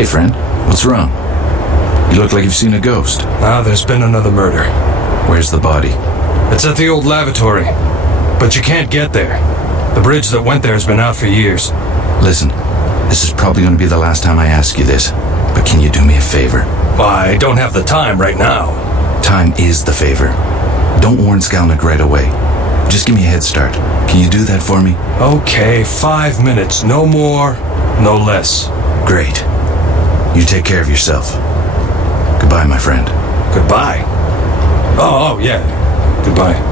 Hey, friend. What's wrong? You look like you've seen a ghost. There's been another murder. Where's the body? It's at the old lavatory, but you can't get there. The bridge that went there has been out for years. Listen, this is probably going to be the last time I ask you this, but can you do me a favor? Well, I don't have the time right now. Time is the favor. Don't warn Skalnik right away. Just give me a head start. Can you do that for me? Okay, 5 minutes. No more, no less. Great. You take care of yourself. Goodbye, my friend. Goodbye? Oh, yeah. Goodbye.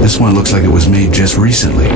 This one looks like it was made just recently.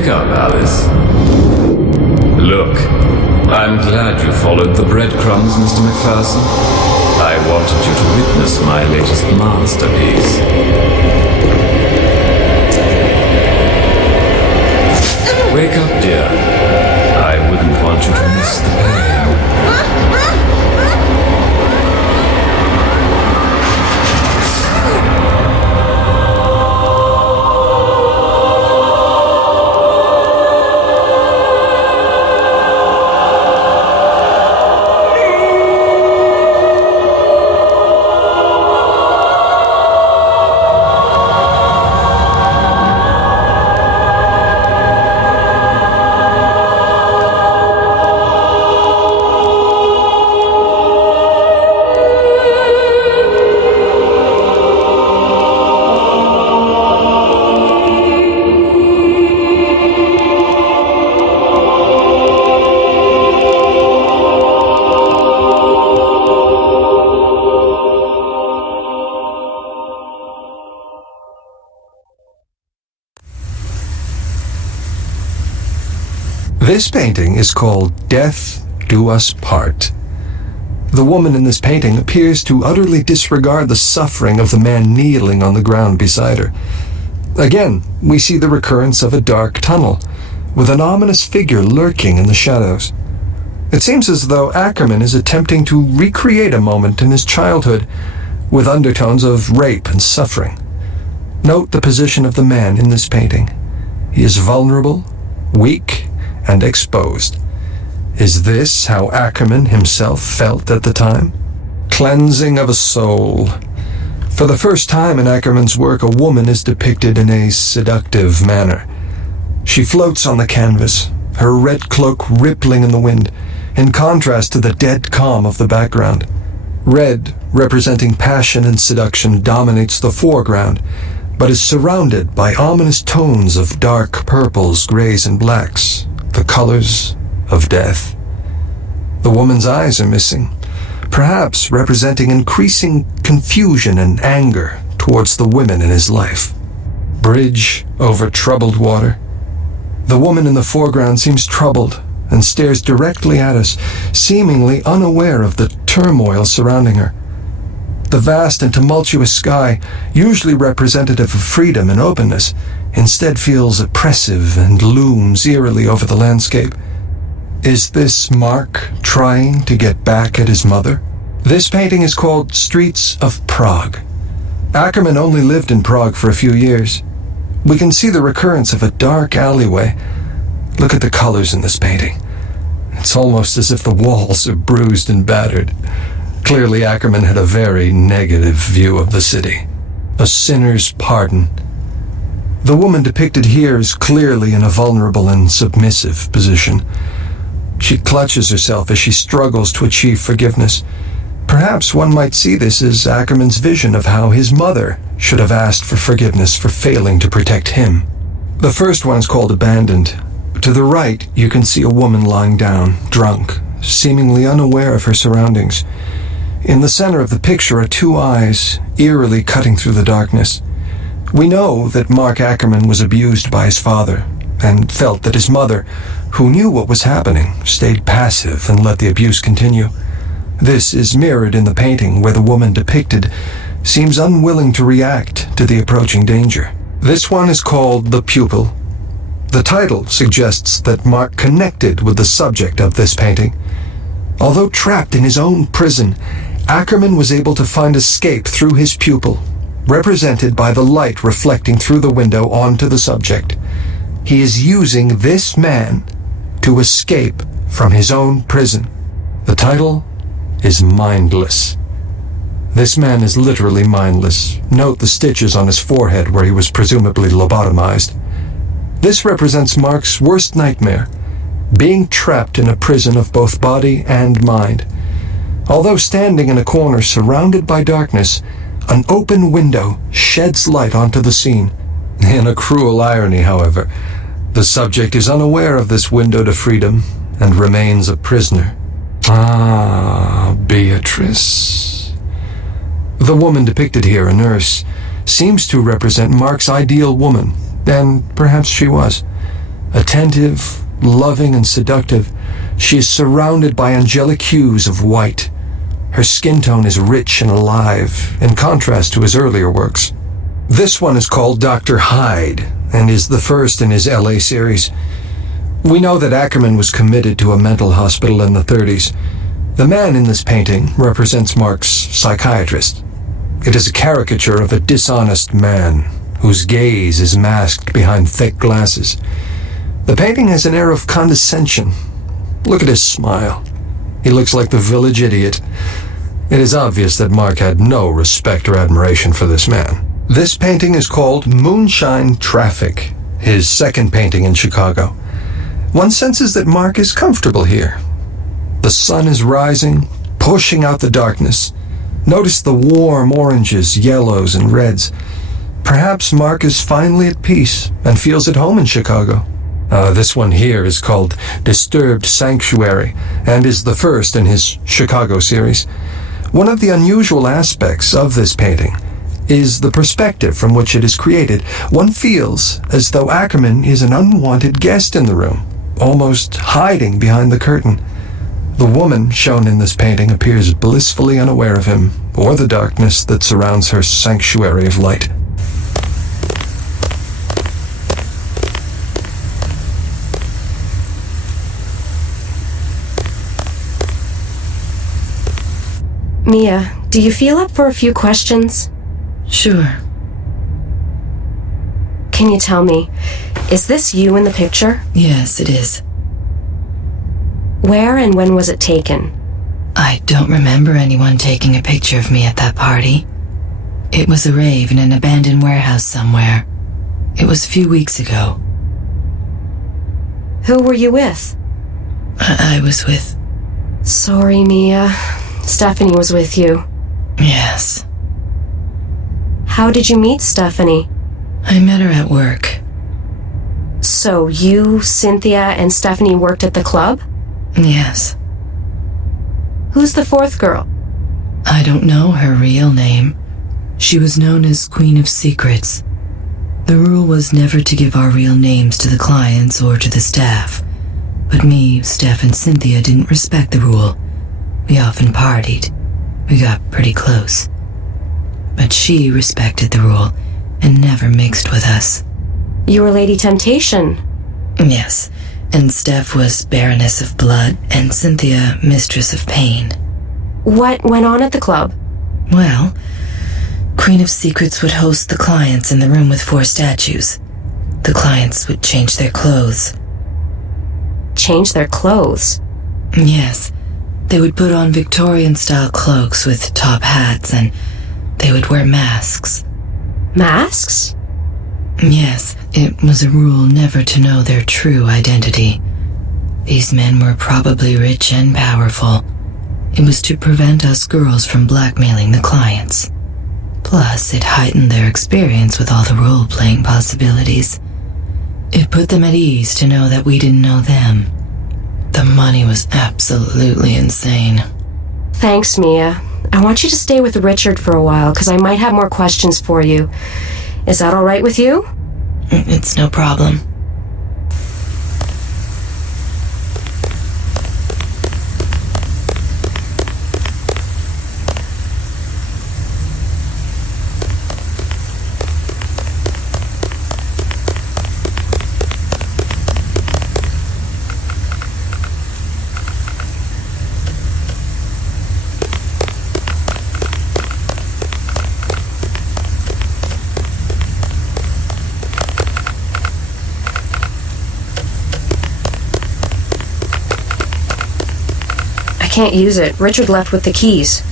Wake up, Alice. Look, I'm glad you followed the breadcrumbs, Mr. McPherson. I wanted you to witness my latest masterpiece. Wake up, dear. I wouldn't want you to miss the pain. This painting is called Death Do Us Part. The woman in this painting appears to utterly disregard the suffering of the man kneeling on the ground beside her. Again, we see the recurrence of a dark tunnel, with an ominous figure lurking in the shadows. It seems as though Ackerman is attempting to recreate a moment in his childhood, with undertones of rape and suffering. Note the position of the man in this painting. He is vulnerable, weak, and exposed. Is this how Ackerman himself felt at the time? Cleansing of a soul. For the first time in Ackerman's work, a woman is depicted in a seductive manner. She floats on the canvas, her red cloak rippling in the wind, in contrast to the dead calm of the background. Red, representing passion and seduction, dominates the foreground, but is surrounded by ominous tones of dark purples, grays, and blacks, the colors of death. The woman's eyes are missing, perhaps representing increasing confusion and anger towards the women in his life. Bridge over troubled water. The woman in the foreground seems troubled and stares directly at us, seemingly unaware of the turmoil surrounding her. The vast and tumultuous sky, usually representative of freedom and openness, instead feels oppressive and looms eerily over the landscape. Is this Mark trying to get back at his mother? This painting is called Streets of Prague. Ackerman only lived in Prague for a few years. We can see the recurrence of a dark alleyway. Look at the colors in this painting. It's almost as if the walls are bruised and battered. Clearly, Ackerman had a very negative view of the city. A sinner's pardon. The woman depicted here is clearly in a vulnerable and submissive position. She clutches herself as she struggles to achieve forgiveness. Perhaps one might see this as Ackerman's vision of how his mother should have asked for forgiveness for failing to protect him. The first one is called Abandoned. To the right, you can see a woman lying down, drunk, seemingly unaware of her surroundings. In the center of the picture are two eyes, eerily cutting through the darkness. We know that Mark Ackerman was abused by his father, and felt that his mother, who knew what was happening, stayed passive and let the abuse continue. This is mirrored in the painting, where the woman depicted seems unwilling to react to the approaching danger. This one is called The Pupil. The title suggests that Mark connected with the subject of this painting. Although trapped in his own prison, Ackerman was able to find escape through his pupil, represented by the light reflecting through the window onto the subject. He is using this man to escape from his own prison. The title is Mindless. This man is literally mindless. Note the stitches on his forehead where he was presumably lobotomized. This represents Mark's worst nightmare, being trapped in a prison of both body and mind. Although standing in a corner surrounded by darkness, an open window sheds light onto the scene. In a cruel irony, however, the subject is unaware of this window to freedom and remains a prisoner. Ah, Beatrice. The woman depicted here, a nurse, seems to represent Mark's ideal woman, and perhaps she was. Attentive, loving, and seductive, she is surrounded by angelic hues of white. Her skin tone is rich and alive, in contrast to his earlier works. This one is called Dr. Hyde, and is the first in his LA series. We know that Ackerman was committed to a mental hospital in the 30s. The man in this painting represents Mark's psychiatrist. It is a caricature of a dishonest man, whose gaze is masked behind thick glasses. The painting has an air of condescension. Look at his smile. He looks like the village idiot. It is obvious that Mark had no respect or admiration for this man. This painting is called Moonshine Traffic, his second painting in Chicago. One senses that Mark is comfortable here. The sun is rising, pushing out the darkness. Notice the warm oranges, yellows, and reds. Perhaps Mark is finally at peace and feels at home in Chicago. This one here is called Disturbed Sanctuary and is the first in his Chicago series. One of the unusual aspects of this painting is the perspective from which it is created. One feels as though Ackerman is an unwanted guest in the room, almost hiding behind the curtain. The woman shown in this painting appears blissfully unaware of him or the darkness that surrounds her sanctuary of light. Mia, do you feel up for a few questions? Sure. Can you tell me, is this you in the picture? Yes, it is. Where and when was it taken? I don't remember anyone taking a picture of me at that party. It was a rave in an abandoned warehouse somewhere. It was a few weeks ago. Who were you with? I was with... Sorry, Mia. Stephanie was with you. Yes. How did you meet Stephanie? I met her at work. So you, Cynthia, and Stephanie worked at the club? Yes. Who's the fourth girl? I don't know her real name. She was known as Queen of Secrets. The rule was never to give our real names to the clients or to the staff. But me, Steph, and Cynthia didn't respect the rule. We often partied. We got pretty close. But she respected the rule and never mixed with us. You were Lady Temptation. Yes, and Steph was Baroness of Blood and Cynthia Mistress of Pain. What went on at the club? Well, Queen of Secrets would host the clients in the room with 4 statues. The clients would change their clothes. Change their clothes? Yes. They would put on Victorian-style cloaks with top hats, and they would wear masks. Masks? Yes, it was a rule never to know their true identity. These men were probably rich and powerful. It was to prevent us girls from blackmailing the clients. Plus, it heightened their experience with all the role-playing possibilities. It put them at ease to know that we didn't know them. The money was absolutely insane. Thanks, Mia. I want you to stay with Richard for a while, because I might have more questions for you. Is that all right with you? It's no problem. I can't use it. Richard left with the keys.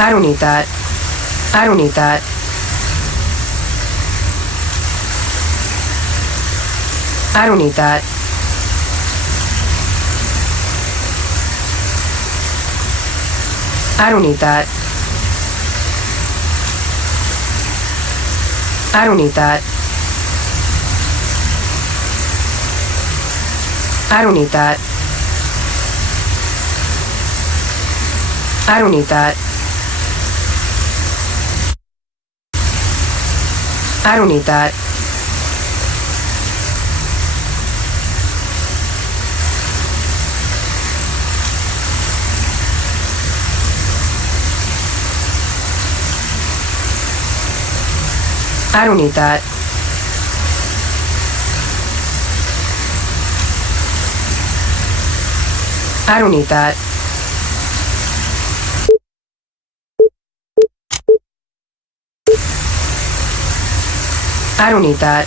I don't need that. I don't need that. I don't need that. I don't need that. I don't need that. I don't need that. I don't need that. I don't need that. I don't need that. I don't need that. I don't need that.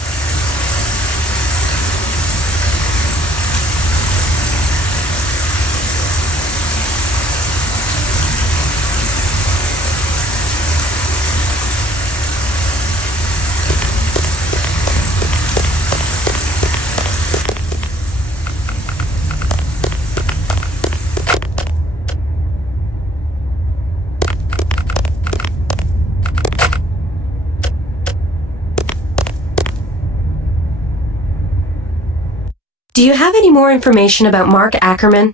Do you have any more information about Mark Ackerman?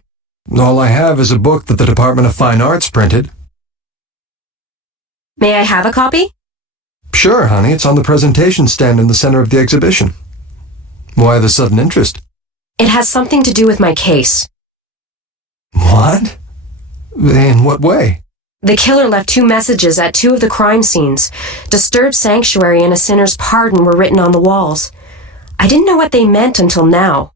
All I have is a book that the Department of Fine Arts printed. May I have a copy? Sure, honey, it's on the presentation stand in the center of the exhibition. Why the sudden interest? It has something to do with my case. What? In what way? The killer left 2 messages at 2 of the crime scenes. Disturbed sanctuary and a sinner's pardon were written on the walls. I didn't know what they meant until now.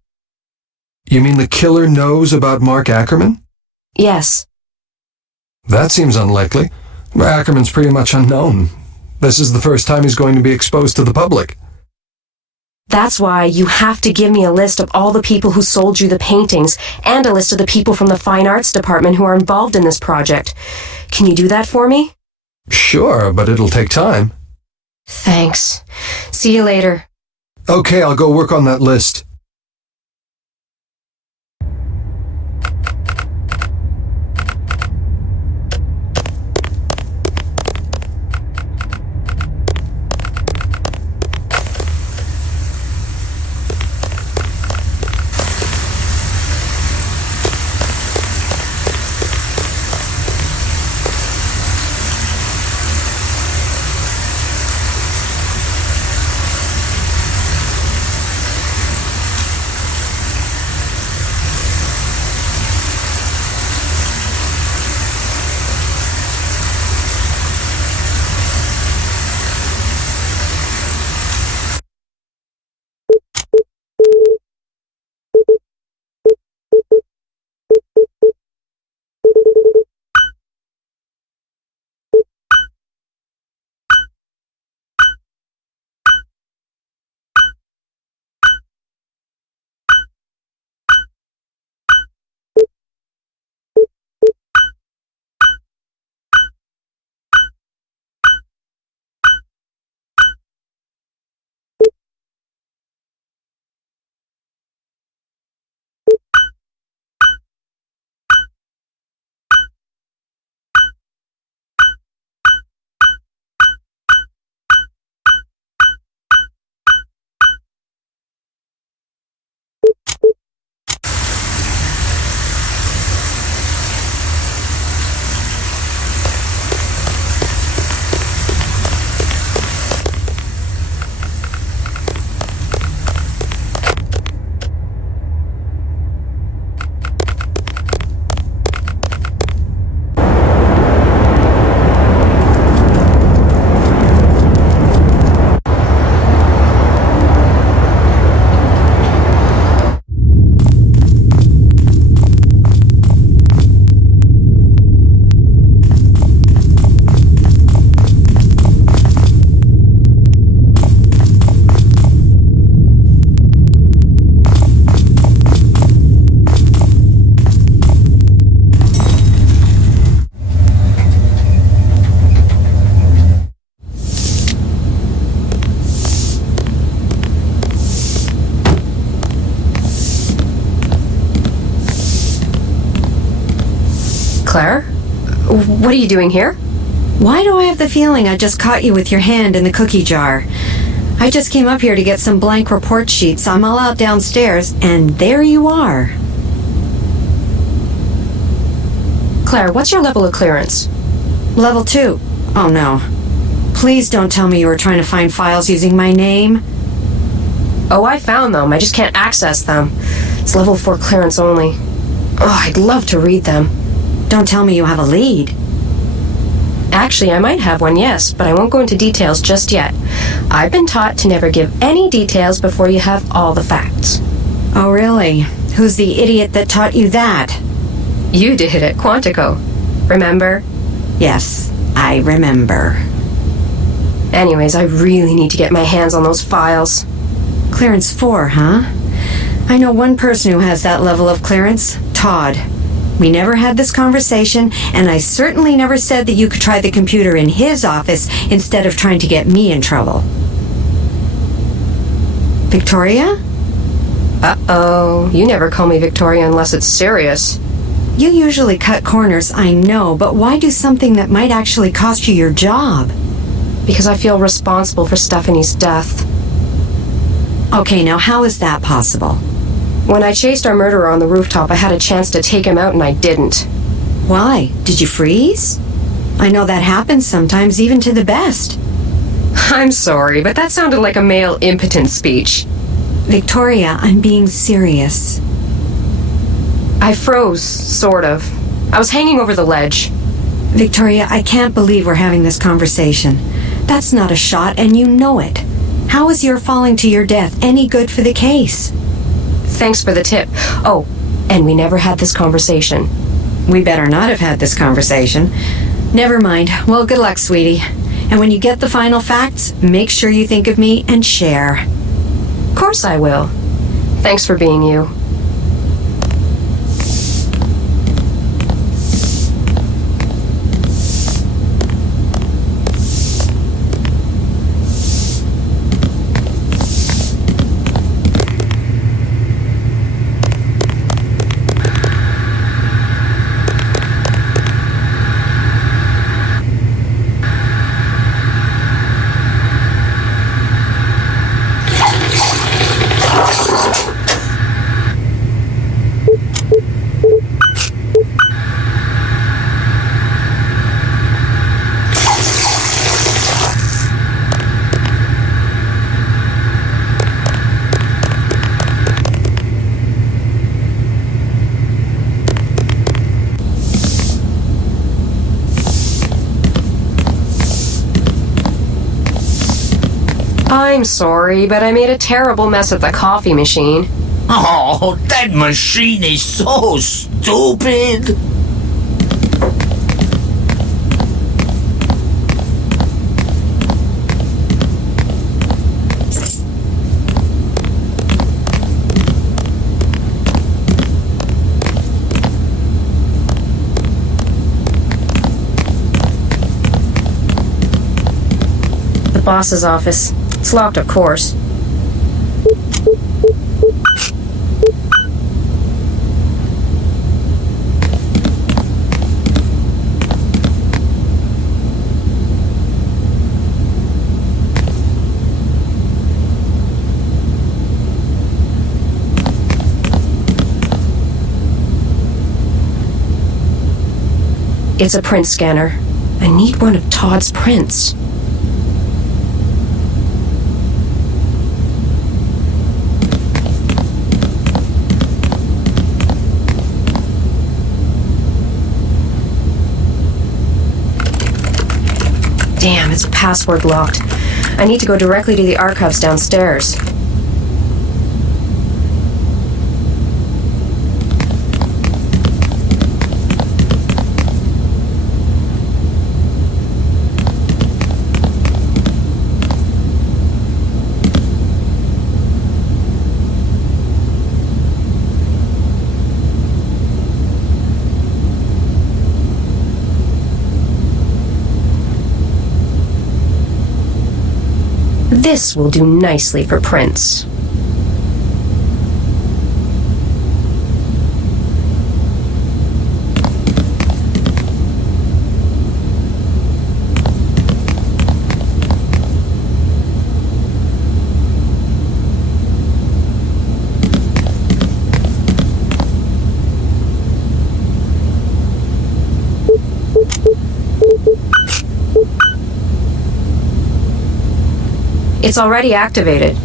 You mean the killer knows about Mark Ackerman? Yes. That seems unlikely. Ackerman's pretty much unknown. This is the first time he's going to be exposed to the public. That's why you have to give me a list of all the people who sold you the paintings and a list of the people from the Fine Arts Department who are involved in this project. Can you do that for me? Sure, but it'll take time. Thanks. See you later. Okay, I'll go work on that list. Claire? What are you doing here? Why do I have the feeling I just caught you with your hand in the cookie jar? I just came up here to get some blank report sheets. I'm all out downstairs, and there you are. Claire, what's your level of clearance? Level 2. Oh no. Please don't tell me you were trying to find files using my name. Oh, I found them. I just can't access them. It's level 4 clearance only. Oh, I'd love to read them. Don't tell me you have a lead. Actually, I might have one, yes, but I won't go into details just yet. I've been taught to never give any details before you have all the facts. Oh, really? Who's the idiot that taught you that? You did it at Quantico. Remember? Yes, I remember. Anyways, I really need to get my hands on those files. Clearance 4, huh? I know one person who has that level of clearance, Todd. We never had this conversation, and I certainly never said that you could try the computer in his office instead of trying to get me in trouble. Victoria? Uh-oh. You never call me Victoria unless it's serious. You usually cut corners, I know, but why do something that might actually cost you your job? Because I feel responsible for Stephanie's death. Okay, now how is that possible? When I chased our murderer on the rooftop, I had a chance to take him out and I didn't. Why? Did you freeze? I know that happens sometimes, even to the best. I'm sorry, but that sounded like a male impotent speech. Victoria, I'm being serious. I froze, sort of. I was hanging over the ledge. Victoria, I can't believe we're having this conversation. That's not a shot, and you know it. How is your falling to your death any good for the case? Thanks for the tip. Oh, and we never had this conversation. We better not have had this conversation. Never mind. Well, good luck, sweetie. And when you get the final facts, make sure you think of me and share. Of course I will. Thanks for being you. I'm sorry, but I made a terrible mess at the coffee machine. Oh, that machine is so stupid. The boss's office. It's locked, of course. It's a print scanner. I need one of Todd's prints. Damn, it's password locked. I need to go directly to the archives downstairs. This will do nicely for prints. It's already activated.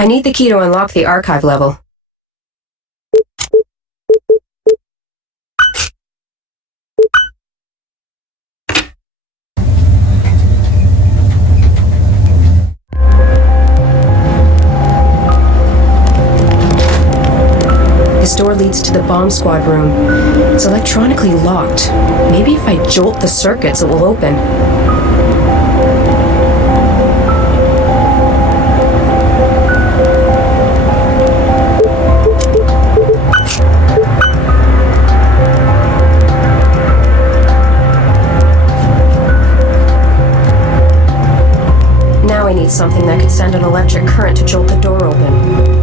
I need the key to unlock the archive level. This door leads to the bomb squad room. It's electronically locked. Maybe if I jolt the circuits, it will open. Now I need something that could send an electric current to jolt the door open.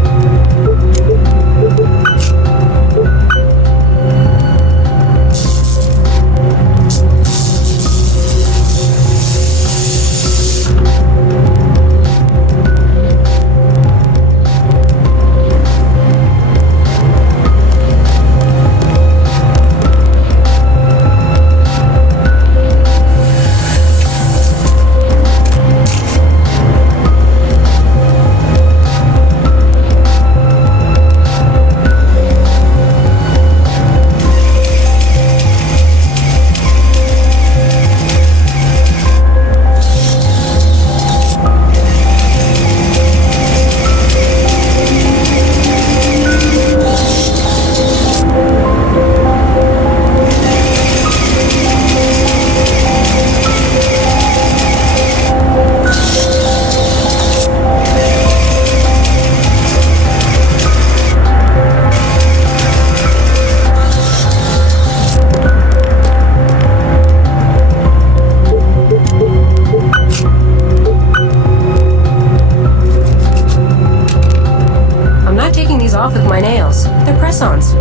Off with my nails. They're press-ons.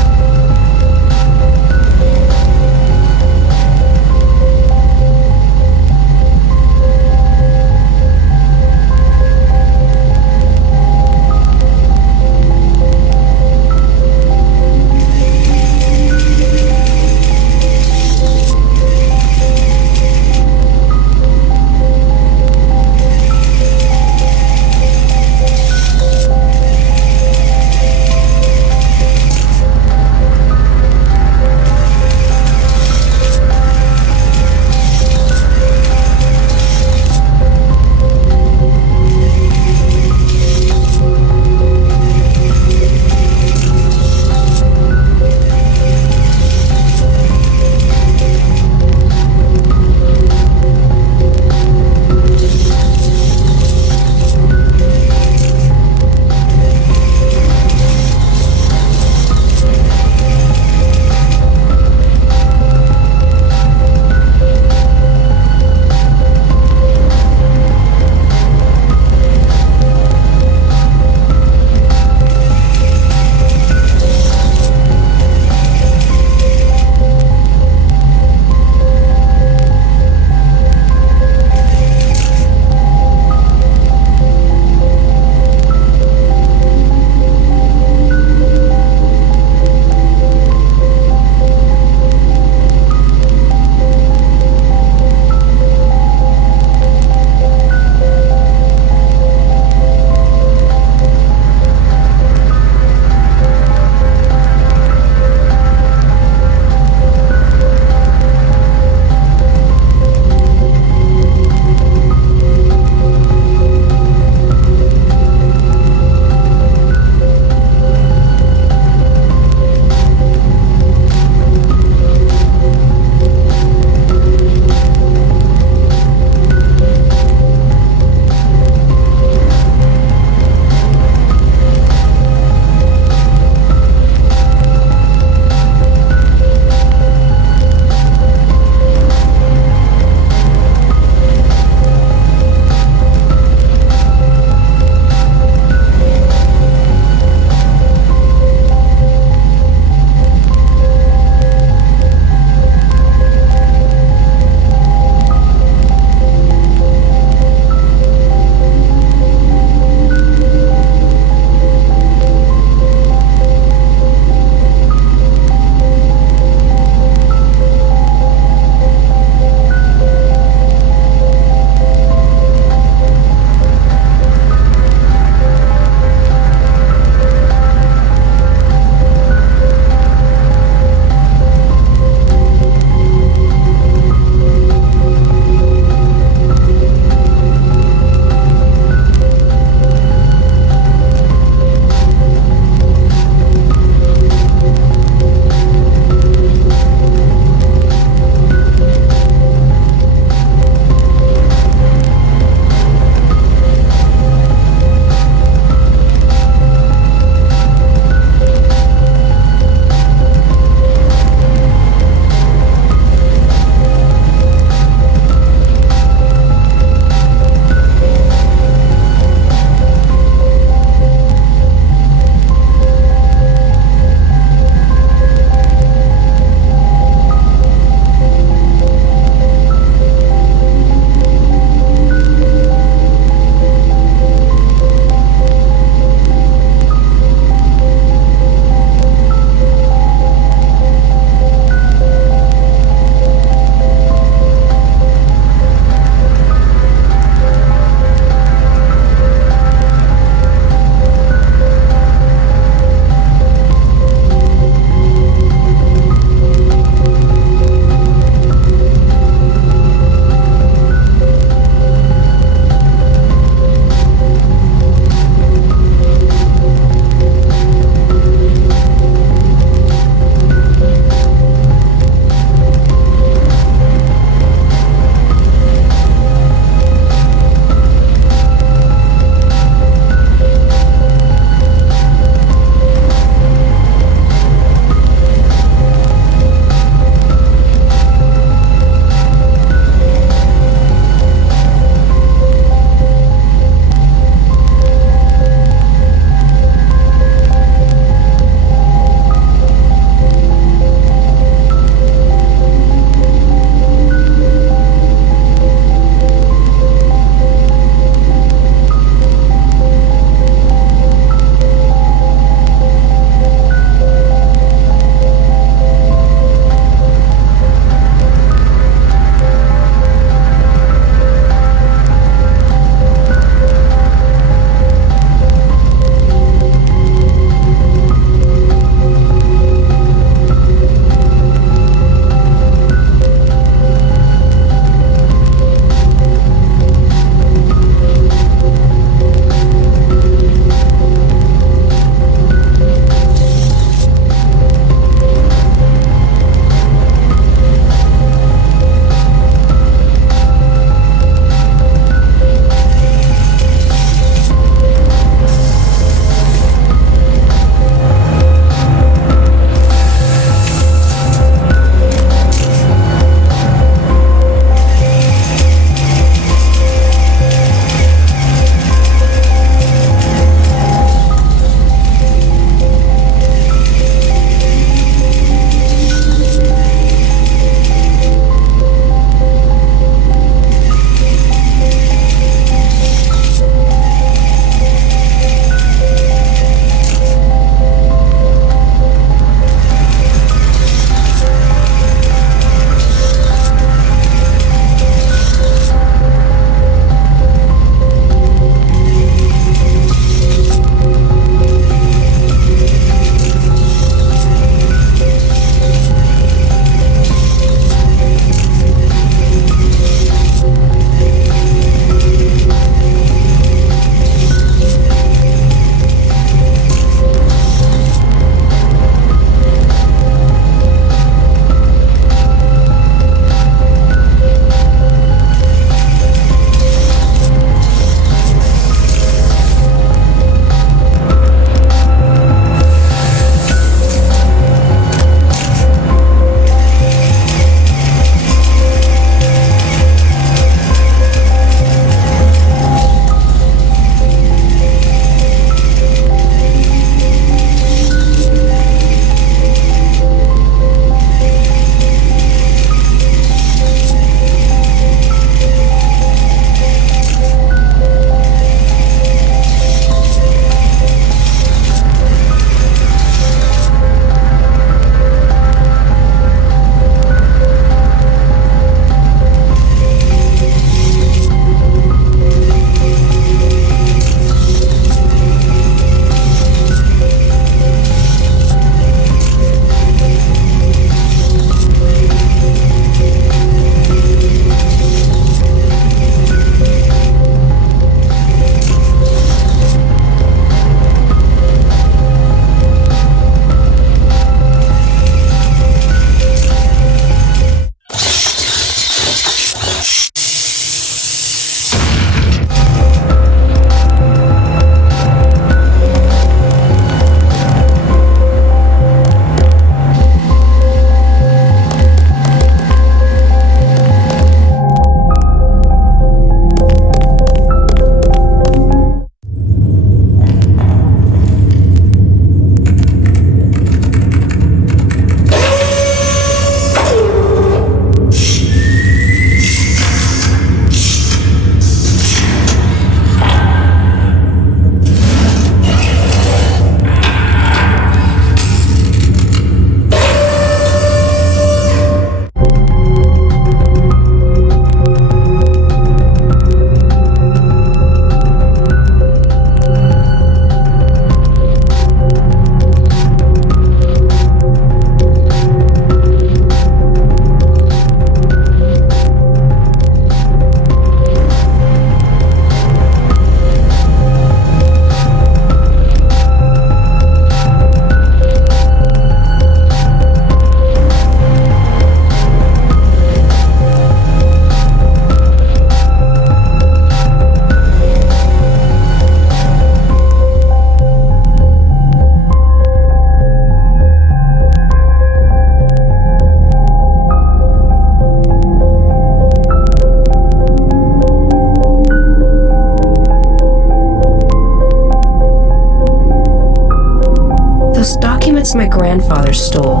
books my grandfather stole.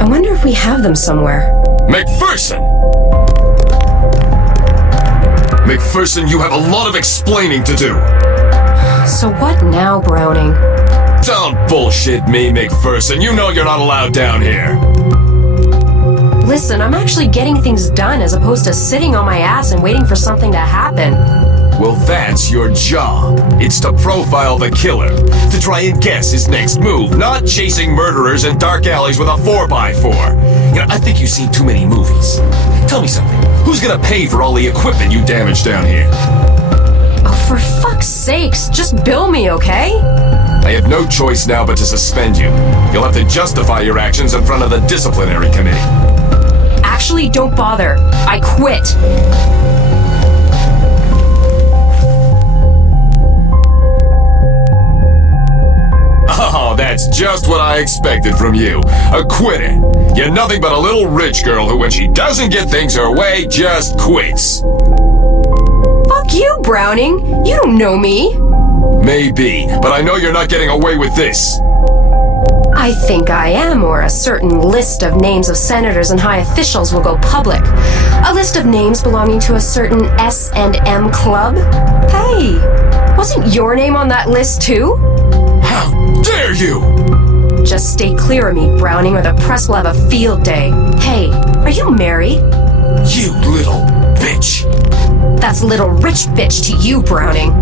I wonder if we have them somewhere. McPherson! McPherson, you have a lot of explaining to do. So what now, Browning? Don't bullshit me, McPherson. You know you're not allowed down here. Listen, I'm actually getting things done as opposed to sitting on my ass and waiting for something to happen. Well, that's your job. It's to profile the killer, to try and guess his next move, not chasing murderers in dark alleys with a 4x4. You know, I think you've seen too many movies. Tell me something. Who's gonna pay for all the equipment you damaged down here? Oh, for fuck's sakes, just bill me, okay? I have no choice now but to suspend you. You'll have to justify your actions in front of the disciplinary committee. Actually, don't bother. I quit. Oh, that's just what I expected from you. A quitter. You're nothing but a little rich girl who, when she doesn't get things her way, just quits. Fuck you, Browning. You don't know me. Maybe, but I know you're not getting away with this. I think I am, or a certain list of names of senators and high officials will go public. A list of names belonging to a certain S&M club. Hey, wasn't your name on that list too? How dare you! Just stay clear of me, Browning, or the press will have a field day. Hey, are you married? You little bitch! That's little rich bitch to you, Browning.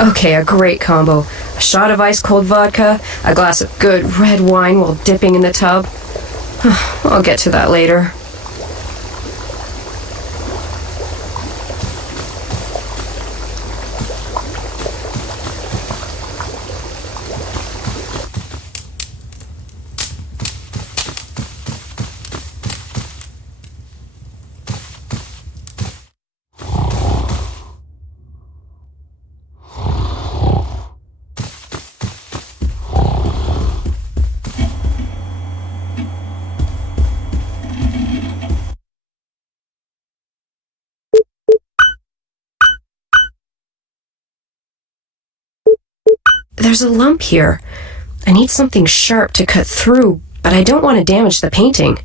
Okay, a great combo. A shot of ice-cold vodka, a glass of good red wine while dipping in the tub. I'll get to that later. There's a lump here. I need something sharp to cut through, but I don't want to damage the painting.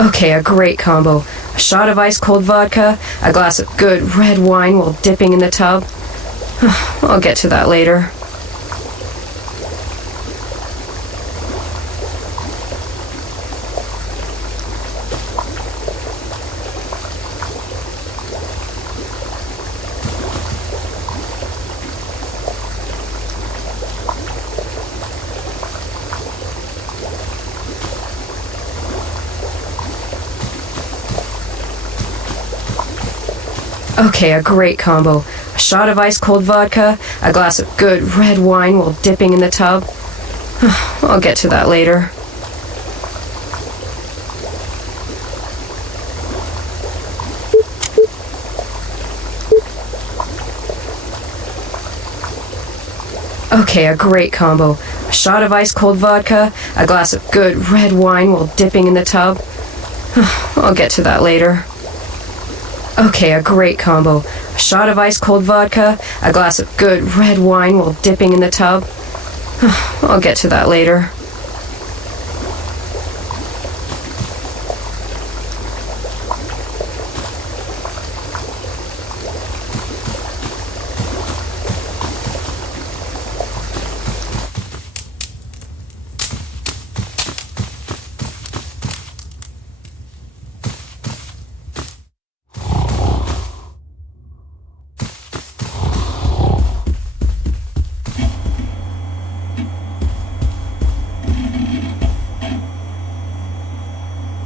Okay, a great combo. A shot of ice-cold vodka, a glass of good red wine while dipping in the tub. I'll get to that later. Okay, a great combo. A shot of ice-cold vodka, a glass of good red wine while dipping in the tub. I'll get to that later. Okay, a great combo. A shot of ice-cold vodka, a glass of good red wine while dipping in the tub. I'll get to that later. Okay, a great combo. A shot of ice-cold vodka, a glass of good red wine while dipping in the tub. I'll get to that later.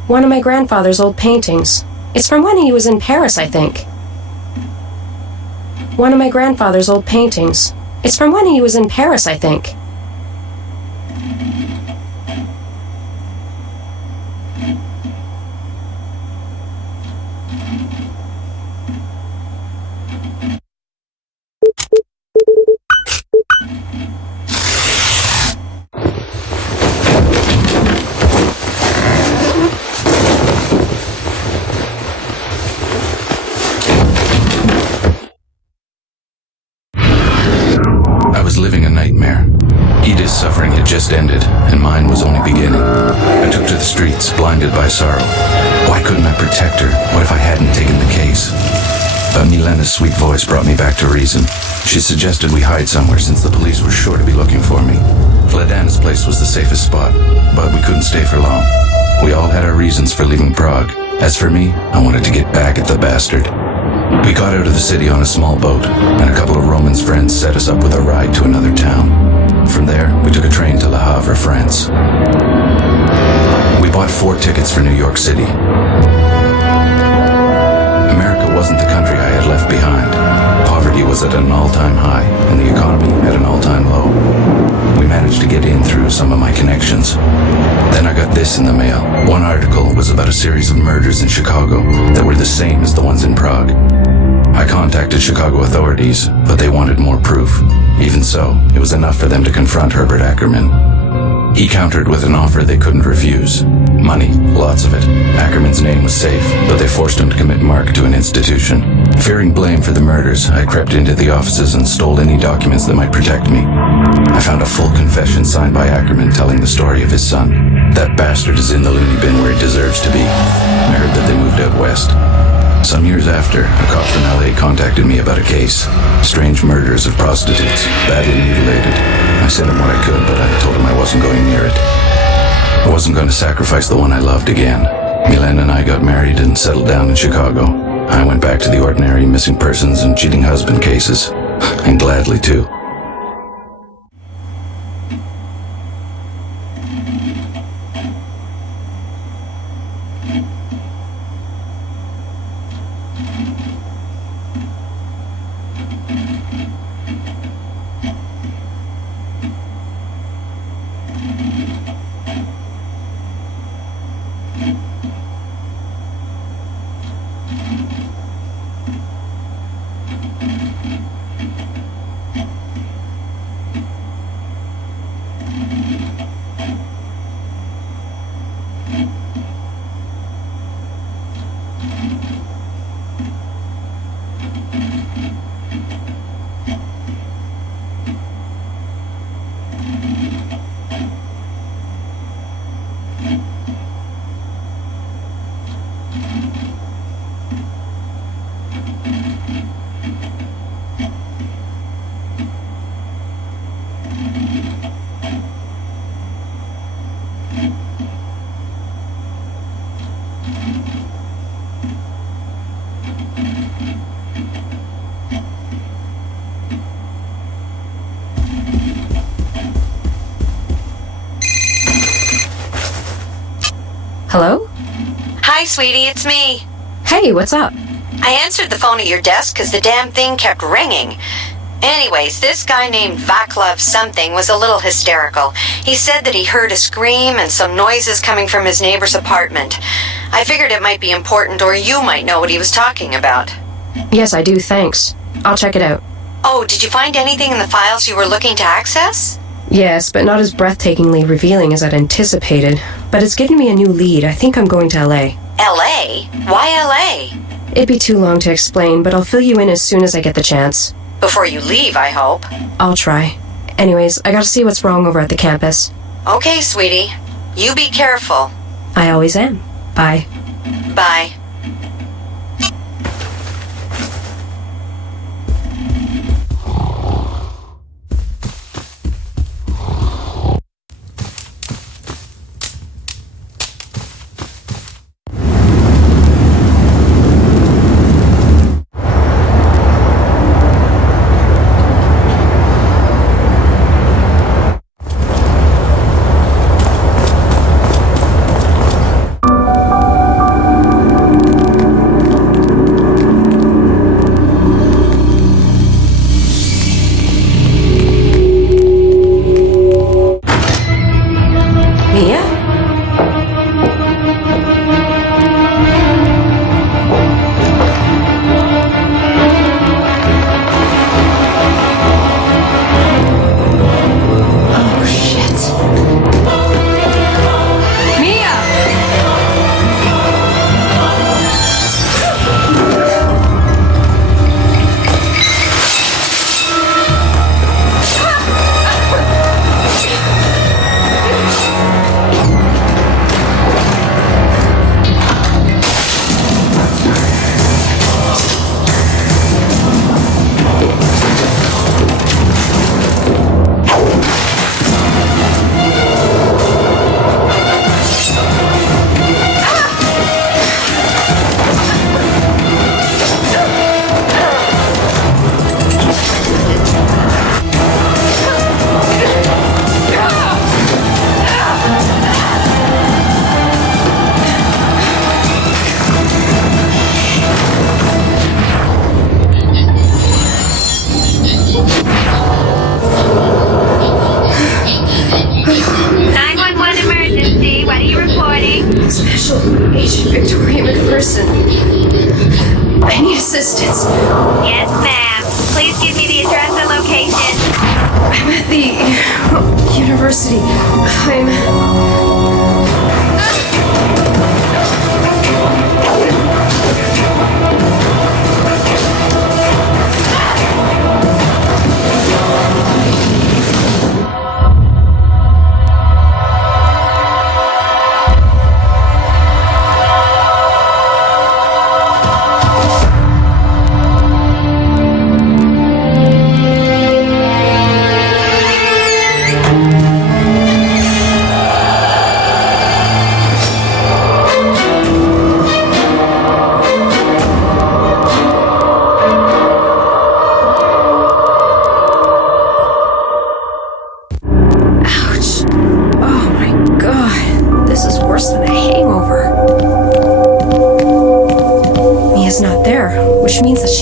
One of my grandfather's old paintings. It's from when he was in Paris, I think. One of my grandfather's old paintings. It's from when he was in Paris, I think. I was living a nightmare. Edith's suffering had just ended, and mine was only beginning. I took to the streets, blinded by sorrow. Why couldn't I protect her? What if I hadn't taken the case? But Milena's sweet voice brought me back to reason. She suggested we hide somewhere since the police were sure to be looking for me. Vladana's place was the safest spot, but we couldn't stay for long. We all had our reasons for leaving Prague. As for me, I wanted to get back at the bastard. We got out of the city on a small boat, and a couple of Roman's friends set us up with a ride to another town. From there, we took a train to Le Havre, France. We bought 4 tickets for New York City. America wasn't the country I had left behind. Poverty was at an all-time high, and the economy at an all-time low. We managed to get in through some of my connections. Then I got this in the mail. One article was about a series of murders in Chicago that were the same as the ones in Prague. I contacted Chicago authorities, but they wanted more proof. Even so, it was enough for them to confront Herbert Ackerman. He countered with an offer they couldn't refuse. Money, lots of it. Ackerman's name was safe, but they forced him to commit Mark to an institution. Fearing blame for the murders, I crept into the offices and stole any documents that might protect me. I found a full confession signed by Ackerman telling the story of his son. That bastard is in the loony bin where he deserves to be. I heard that they moved out west. Some years after, a cop from LA contacted me about a case. Strange murders of prostitutes, badly mutilated. I sent him what I could, but I told him I wasn't going near it. I wasn't going to sacrifice the one I loved again. Milena and I got married and settled down in Chicago. I went back to the ordinary missing persons and cheating husband cases. And gladly, too. Hello? Hi, sweetie, it's me. Hey, what's up? I answered the phone at your desk because the damn thing kept ringing. Anyways, this guy named Vaclav something was a little hysterical. He said that he heard a scream and some noises coming from his neighbor's apartment. I figured it might be important, or you might know what he was talking about. Yes, I do, thanks. I'll check it out. Oh, did you find anything in the files you were looking to access? Yes, but not as breathtakingly revealing as I'd anticipated. But it's given me a new lead. I think I'm going to LA. LA? Why LA? It'd be too long to explain, but I'll fill you in as soon as I get the chance. Before you leave, I hope. I'll try. Anyways, I gotta see what's wrong over at the campus. Okay, sweetie. You be careful. I always am. Bye. Bye. I need assistance. Yes, ma'am. Please give me the address and location. I'm at the university.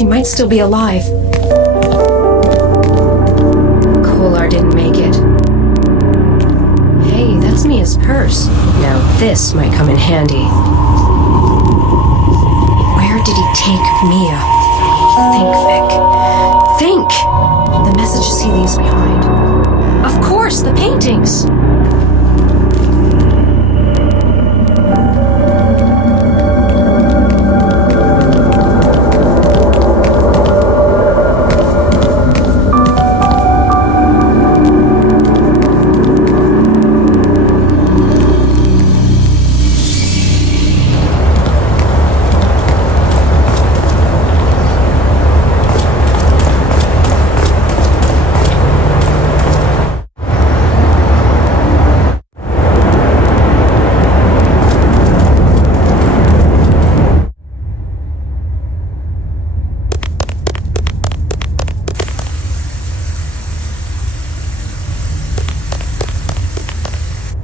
She might still be alive. Kolar didn't make it. Hey, that's Mia's purse. Now this might come in handy. Where did he take Mia? Think, Vic. Think! The messages he leaves behind. Of course, the paintings!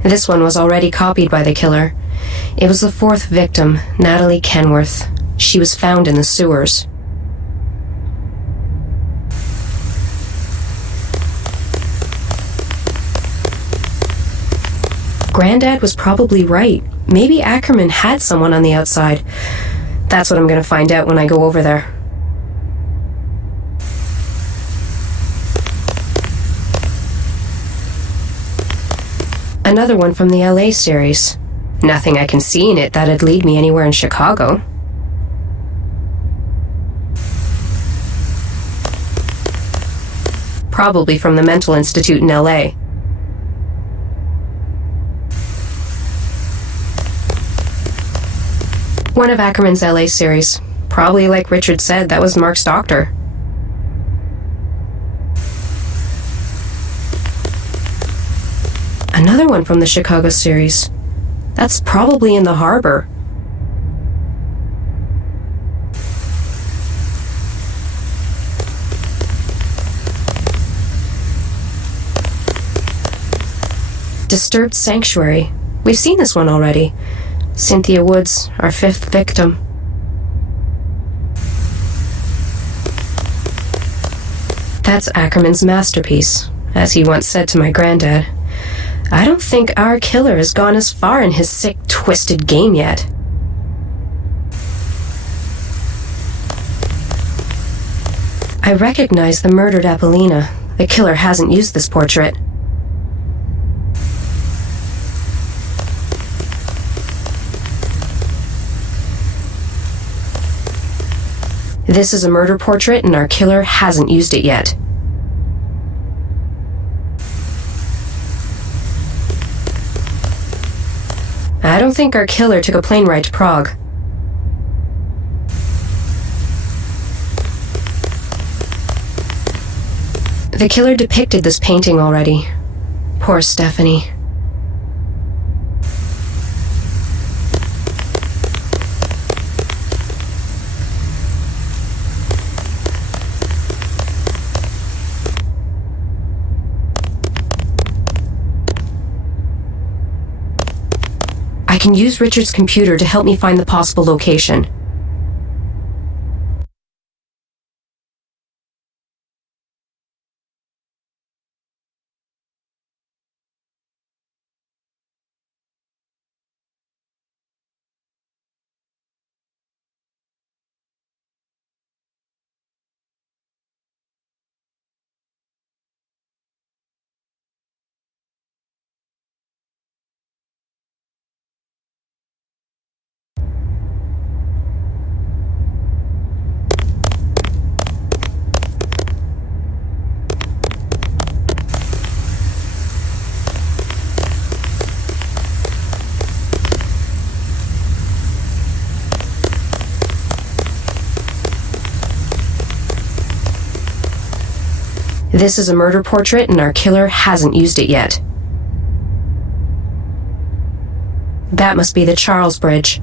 This one was already copied by the killer. It was the fourth victim, Natalie Kenworth. She was found in the sewers. Granddad was probably right. Maybe Ackerman had someone on the outside. That's what I'm going to find out when I go over there. Another one from the LA series. Nothing I can see in it that'd lead me anywhere in Chicago. Probably from the mental institute in LA. One of Ackerman's LA series. Probably like Richard said, that was Mark's doctor. Another one from the Chicago series. That's probably in the harbor. Disturbed Sanctuary. We've seen this one already. Cynthia Woods, our fifth victim. That's Ackerman's masterpiece, as he once said to my granddad. I don't think our killer has gone as far in his sick, twisted game yet. I recognize the murdered Apollina. The killer hasn't used this portrait. This is a murder portrait, and our killer hasn't used it yet. I don't think our killer took a plane ride to Prague. The killer depicted this painting already. Poor Stephanie. I can use Richard's computer to help me find the possible location. This is a murder portrait, and our killer hasn't used it yet. That must be the Charles Bridge.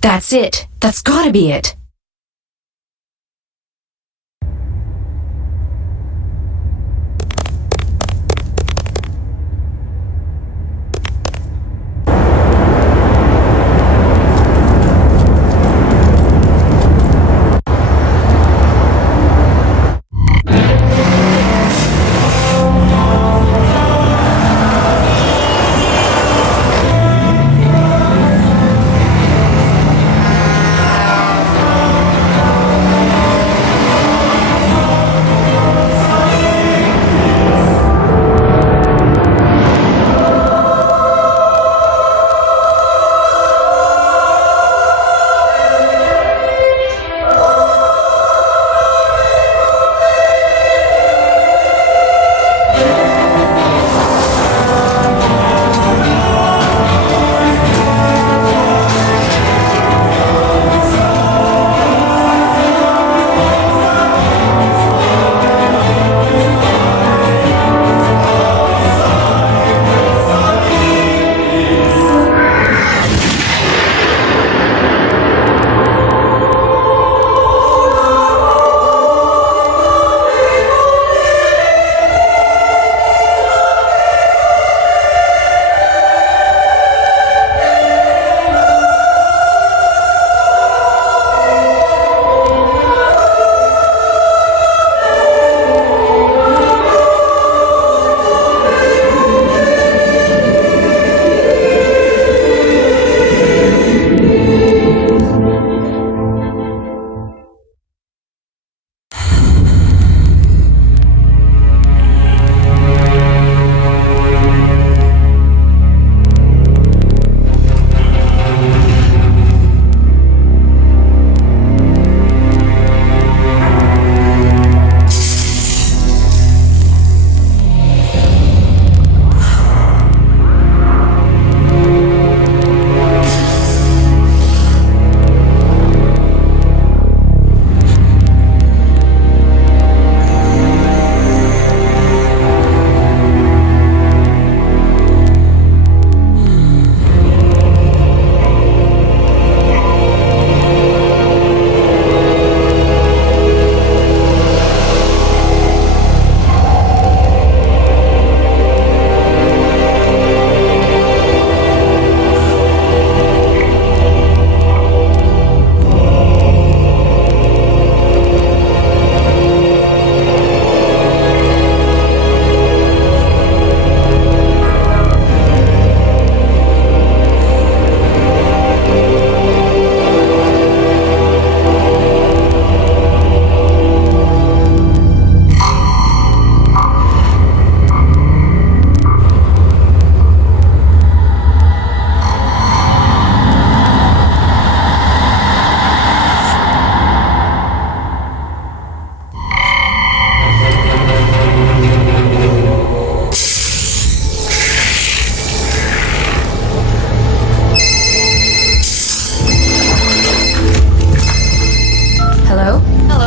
That's it. That's gotta be it.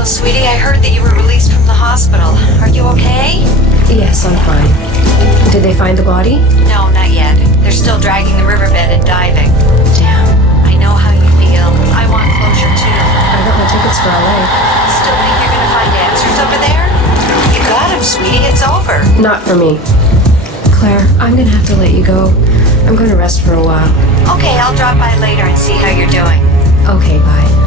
Hello, sweetie. I heard that you were released from the hospital. Are you okay? Yes, I'm fine. Did they find the body? No, not yet. They're still dragging the riverbed and diving. Damn. I know how you feel. I want closure too. I got my tickets for LA. Still think you're gonna find answers over there? You got him, sweetie. It's over. Not for me. Claire, I'm gonna have to let you go. I'm gonna rest for a while. Okay, I'll drop by later and see how you're doing. Okay, bye.